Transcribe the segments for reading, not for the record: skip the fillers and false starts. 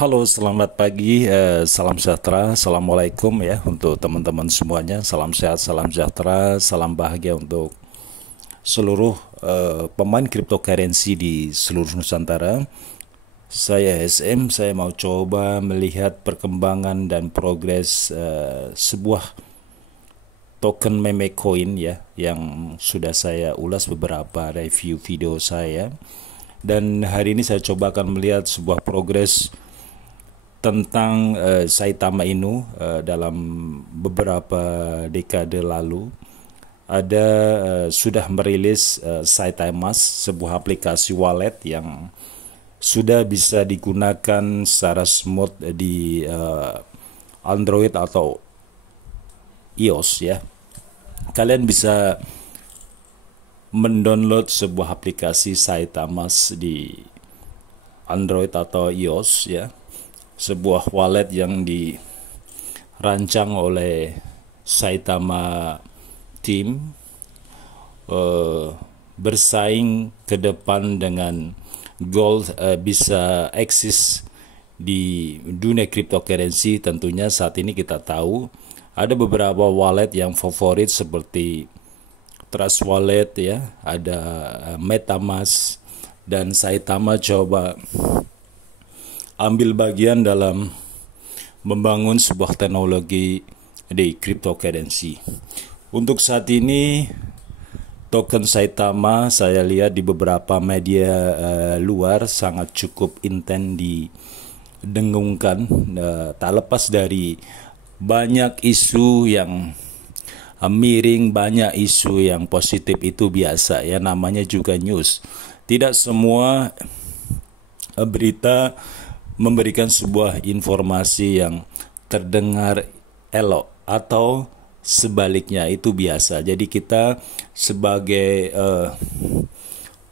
Halo, selamat pagi, salam sejahtera, assalamualaikum ya untuk teman-teman semuanya. Salam sehat, salam sejahtera, salam bahagia untuk seluruh pemain cryptocurrency di seluruh Nusantara. Saya SM, saya mau coba melihat perkembangan dan progres sebuah token meme coin ya yang sudah saya ulas beberapa review video saya. Dan hari ini saya coba akan melihat sebuah progres tentang Saitama Inu dalam beberapa dekade lalu. Ada sudah merilis Saitama's, sebuah aplikasi wallet yang sudah bisa digunakan secara smooth di Android atau iOS ya. Kalian bisa mendownload sebuah aplikasi Saitama's di Android atau iOS ya. Sebuah wallet yang dirancang oleh Saitama Team, bersaing ke depan dengan gold, bisa eksis di dunia cryptocurrency. Tentunya saat ini kita tahu ada beberapa wallet yang favorit seperti Trust Wallet ya, ada MetaMask, dan Saitama coba ambil bagian dalam membangun sebuah teknologi di cryptocurrency. Untuk saat ini token Saitama saya lihat di beberapa media luar sangat cukup intens didengungkan, tak lepas dari banyak isu yang miring, banyak isu yang positif. Itu biasa ya, namanya juga news. Tidak semua berita memberikan sebuah informasi yang terdengar elok atau sebaliknya, itu biasa. Jadi kita sebagai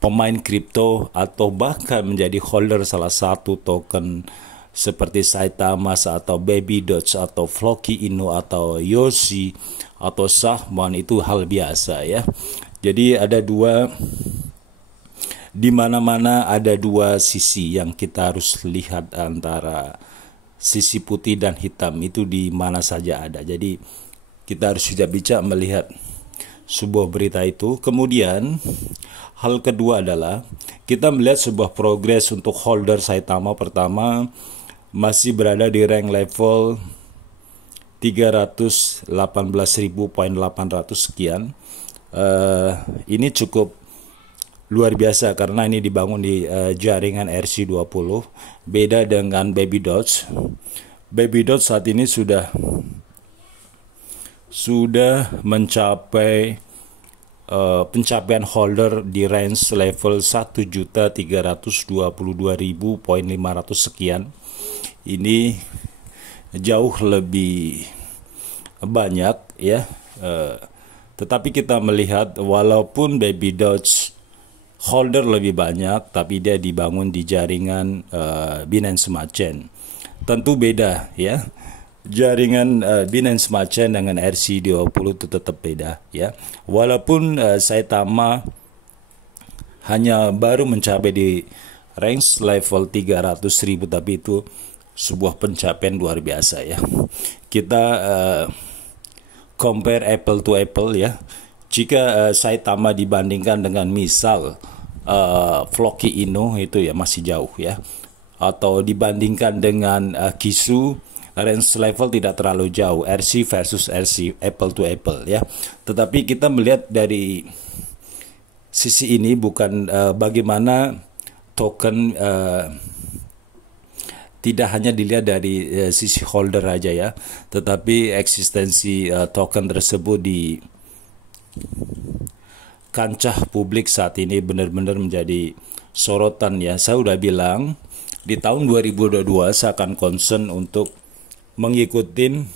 pemain kripto atau bahkan menjadi holder salah satu token seperti Saitama atau Baby Doge atau Floki Inu atau Yoshi atau Sahman, itu hal biasa ya. Jadi ada di mana-mana ada dua sisi yang kita harus lihat, antara sisi putih dan hitam itu di mana saja ada. Jadi kita harus bijak melihat sebuah berita itu. Kemudian hal kedua adalah kita melihat sebuah progres untuk holder Saitama. Pertama, masih berada di rank level 318.800 sekian. Ini cukup luar biasa karena ini dibangun di jaringan RC20. Beda dengan Baby Doge. Baby Doge saat ini sudah mencapai pencapaian holder di range level 1.322.500 sekian. Ini jauh lebih banyak ya. Tetapi kita melihat walaupun Baby Doge holder lebih banyak, tapi dia dibangun di jaringan Binance Smart Chain. Tentu beda ya. Jaringan Binance Smart Chain dengan RC20 itu tetap beda ya. Walaupun Saitama hanya baru mencapai di range level 300.000, tapi itu sebuah pencapaian luar biasa ya. Kita compare apple to apple ya. Jika Saitama dibandingkan dengan misal Floki Inu, itu ya masih jauh ya. Atau dibandingkan dengan Kisu, range level tidak terlalu jauh. RC versus RC, apple to apple ya. Tetapi kita melihat dari sisi ini bukan bagaimana token tidak hanya dilihat dari sisi holder aja ya, tetapi eksistensi token tersebut di kancah publik saat ini benar-benar menjadi sorotan ya. Saya udah bilang di tahun 2022 saya akan concern untuk mengikuti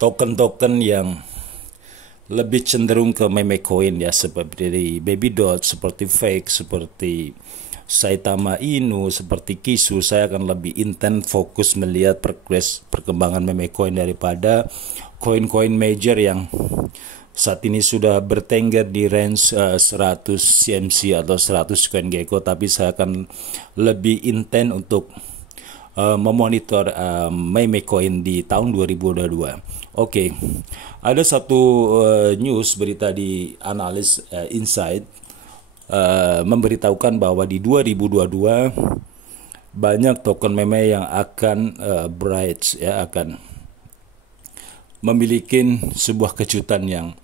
token-token yang lebih cenderung ke meme coin ya, seperti Baby Doge, seperti Fake, seperti Saitama Inu, seperti Kisu. Saya akan lebih intens fokus melihat perkembangan meme coin daripada koin-koin major yang saat ini sudah bertengger di range 100 CMC atau 100 CoinGecko, tapi saya akan lebih intens untuk memonitor meme coin di tahun 2022. Oke, ada satu news berita di Analyst Insight memberitahukan bahwa di 2022 banyak token meme yang akan bright ya, akan memiliki sebuah kejutan yang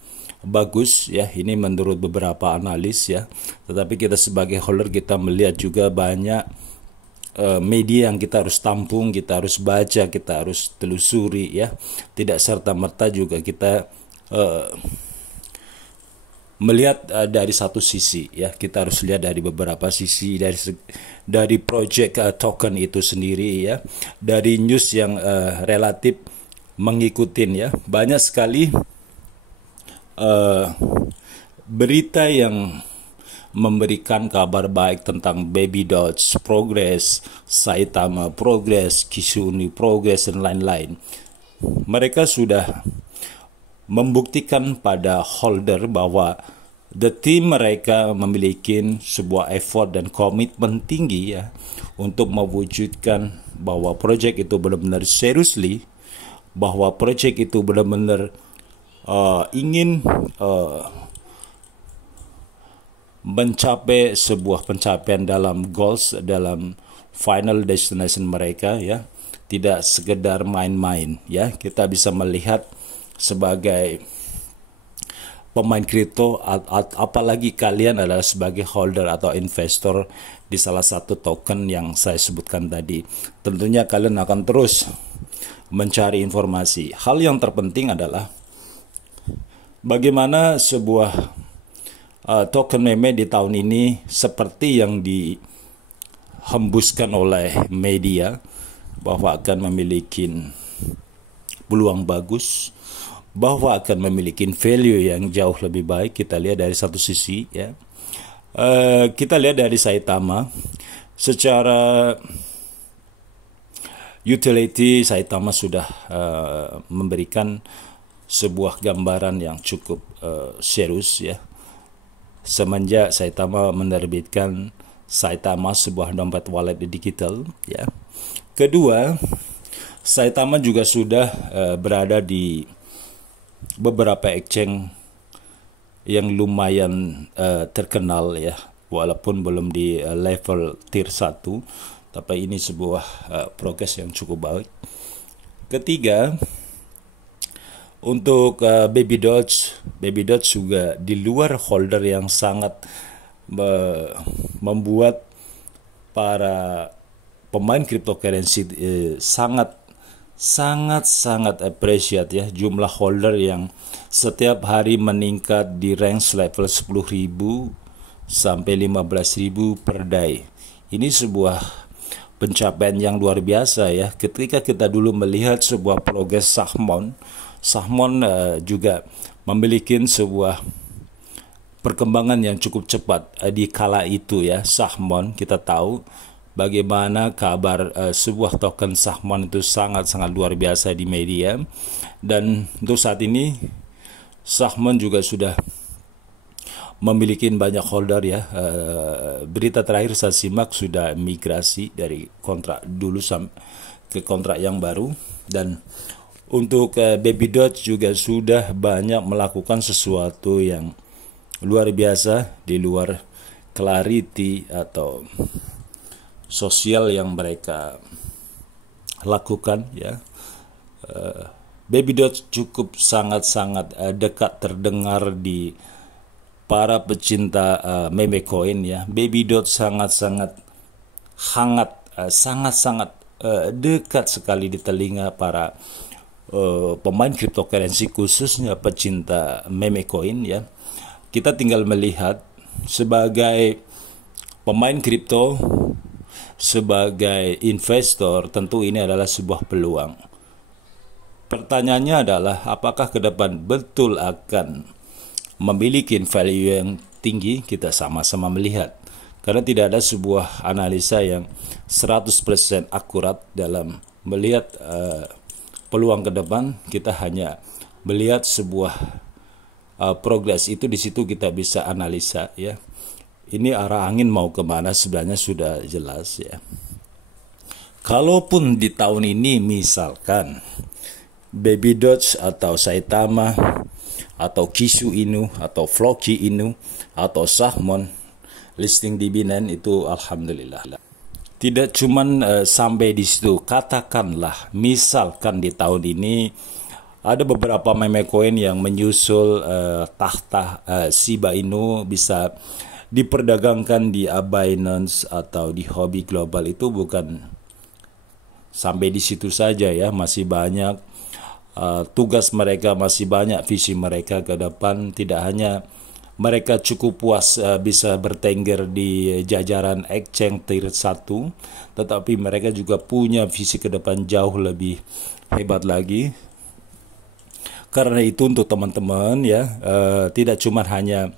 bagus ya. Ini menurut beberapa analis ya. Tetapi kita sebagai holder kita melihat juga banyak media yang kita harus tampung, kita harus baca, kita harus telusuri ya. Tidak serta-merta juga kita melihat dari satu sisi ya. Kita harus lihat dari beberapa sisi, dari project token itu sendiri ya, dari news yang relatif mengikutin ya. Banyak sekali berita yang memberikan kabar baik tentang Baby Dots progress, Saitama progress, Kisuni progress, dan lain-lain. Mereka sudah membuktikan pada holder bahwa the team mereka memiliki sebuah effort dan komitmen tinggi ya, untuk mewujudkan bahwa project itu benar-benar seriously, bahwa project itu benar-benar ingin mencapai sebuah pencapaian dalam goals, dalam final destination mereka ya. Tidak sekedar main-main ya. Kita bisa melihat sebagai pemain kripto, apalagi kalian adalah sebagai holder atau investor di salah satu token yang saya sebutkan tadi, tentunya kalian akan terus mencari informasi. Hal yang terpenting adalah bagaimana sebuah token meme di tahun ini seperti yang dihembuskan oleh media bahwa akan memiliki peluang bagus, bahwa akan memiliki value yang jauh lebih baik. Kita lihat dari satu sisi ya. Kita lihat dari Saitama, secara utility Saitama sudah memberikan sebuah gambaran yang cukup serius ya. Semenjak Saitama menerbitkan Saitama, sebuah dompet wallet digital ya. Kedua, Saitama juga sudah berada di beberapa exchange yang lumayan terkenal ya, walaupun belum di level tier 1, tapi ini sebuah progres yang cukup baik. Ketiga, untuk Baby Dots juga di luar holder yang sangat membuat para pemain cryptocurrency sangat appreciate ya, jumlah holder yang setiap hari meningkat di range level 10.000 sampai 15.000 per day. Ini sebuah pencapaian yang luar biasa ya. Ketika kita dulu melihat sebuah progres Sahmon juga memiliki sebuah perkembangan yang cukup cepat di kala itu ya. Sahmon, kita tahu bagaimana kabar sebuah token Sahmon itu sangat-sangat luar biasa di media. Dan untuk saat ini Sahmon juga sudah memiliki banyak holder ya. Berita terakhir saya simak sudah migrasi dari kontrak dulu ke kontrak yang baru. Dan untuk Baby Dots juga sudah banyak melakukan sesuatu yang luar biasa di luar clarity atau sosial yang mereka lakukan ya. Baby Dots cukup sangat-sangat dekat terdengar di para pecinta meme coin ya. Baby Dots sangat-sangat hangat, sangat-sangat dekat sekali di telinga para pemain cryptocurrency, khususnya pecinta meme coin ya. Kita tinggal melihat sebagai pemain kripto, sebagai investor, tentu ini adalah sebuah peluang. Pertanyaannya adalah apakah ke depan betul akan memiliki value yang tinggi? Kita sama-sama melihat, karena tidak ada sebuah analisa yang 100% akurat dalam melihat peluang ke depan. Kita hanya melihat sebuah progres itu, di situ kita bisa analisa ya. Ini arah angin mau kemana sebenarnya sudah jelas ya. Kalaupun di tahun ini misalkan Baby Doge atau Saitama atau Kishu Inu atau Floki Inu atau Sahmon listing di Binance, itu alhamdulillah. Tidak cuman sampai di situ, katakanlah misalkan di tahun ini ada beberapa meme coin yang menyusul tahta Shiba Inu bisa diperdagangkan di Binance atau di Huobi Global. Itu bukan sampai di situ saja ya, masih banyak tugas mereka, masih banyak visi mereka ke depan. Tidak hanya mereka cukup puas bisa bertengger di jajaran exchange tier 1, tetapi mereka juga punya visi ke depan jauh lebih hebat lagi. Karena itu untuk teman-teman ya, tidak cuma hanya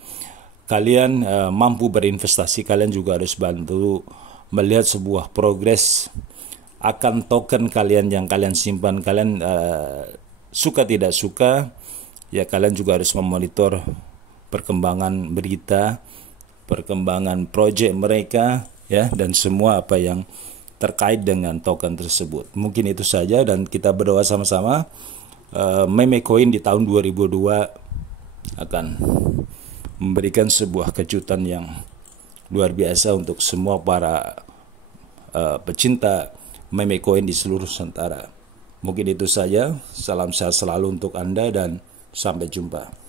kalian mampu berinvestasi, kalian juga harus bantu melihat sebuah progres akan token kalian yang kalian simpan. Kalian suka tidak suka ya, kalian juga harus memonitor perkembangan berita, perkembangan proyek mereka ya, dan semua apa yang terkait dengan token tersebut. Mungkin itu saja, dan kita berdoa sama-sama meme coin di tahun 2002 akan memberikan sebuah kejutan yang luar biasa untuk semua para pecinta meme coin di seluruh Nusantara. Mungkin itu saja. Salam sehat selalu untuk Anda dan sampai jumpa.